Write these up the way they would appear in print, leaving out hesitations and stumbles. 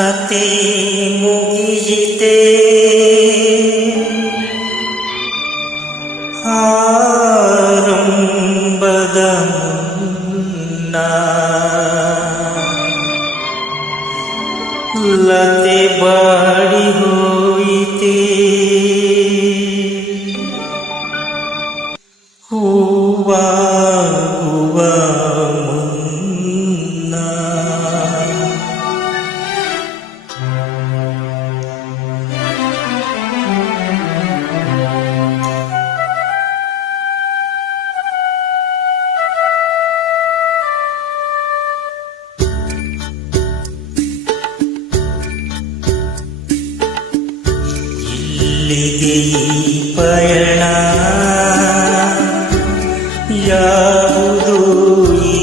ಕತೆ ಮುಗಿಯಿತೆ ಆರಂಭದ ಮುನ್ನ ಲತೆ ಬಾಡಿ ಹೋಯಿತೆ ಹೂವಾಗುವ ಮುನ್ನ ಇಲ್ಲಿಗೆ ಈ ಪಯಣ ಯಾವುದು ಈ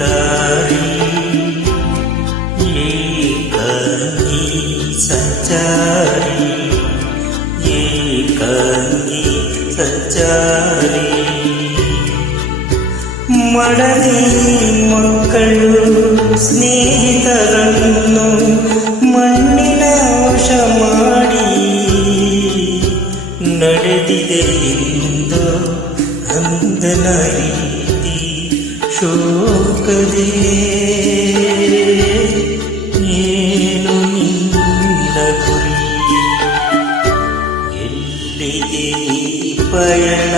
ದಾರಿ ಏಕಾಂಗಿ ಸಂಚಾರಿ ಏಕಾಂಗಿ ಸಂಚಾರಿ ಮಡದಿ ಮಕ್ಕಳು ಸ್ನೇಹಿತರನ್ನು ಮಣ್ಣಿನ ವಶ ಮಾಡಿ ನಡೆದಿದೆ ಎಂದು ಅಂದನ ರೀತಿ ಶೋಕದೇ ಏನು ನಿನ್ನ ಗುರಿ ಎಲ್ಲಿಗೆ ಈ ಪಯಣ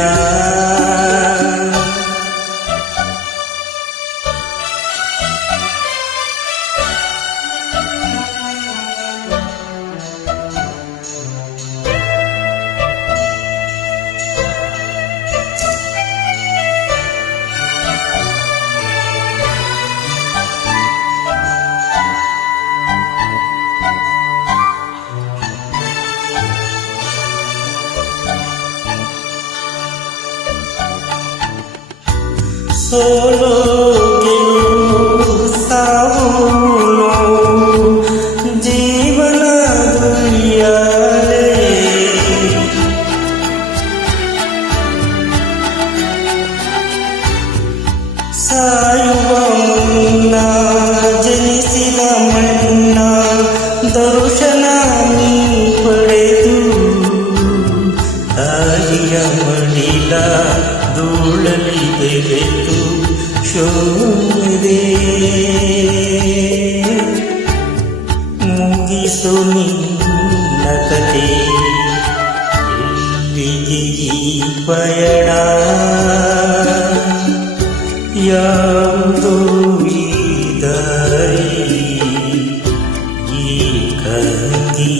ಸೋಲೋ ಗೆಲುವು ಸಾವು ಜೀವನ ದುಯ್ಯಾಲೆ ಸಾಯುವ ಮುನ್ನ ಜನಿಸಿದ ಮಣ್ಣ ದರ್ಶನ ನೀ ಪಡೆದು ತಾಯಿಯ ಮಡಿಲ ಧೂಳಲಿ ಬೆರೆತು ಶೋಧೆ ಮುಗಿಸು ನಿನ್ನ ಕತೆ ಎಲ್ಲಿಗೆ ಈ ಪಯಣ ಯಾವುದೋ ಈ ದಾರಿ ಏಕಾಂಗಿ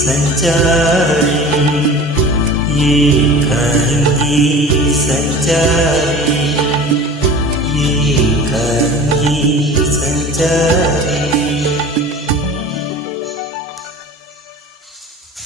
ಸಂಚಾರಿ ಏಕಾಂಗಿ ಸಂಚಾರಿ ಏಕಾಂಗಿ ಸಂಚಾರಿ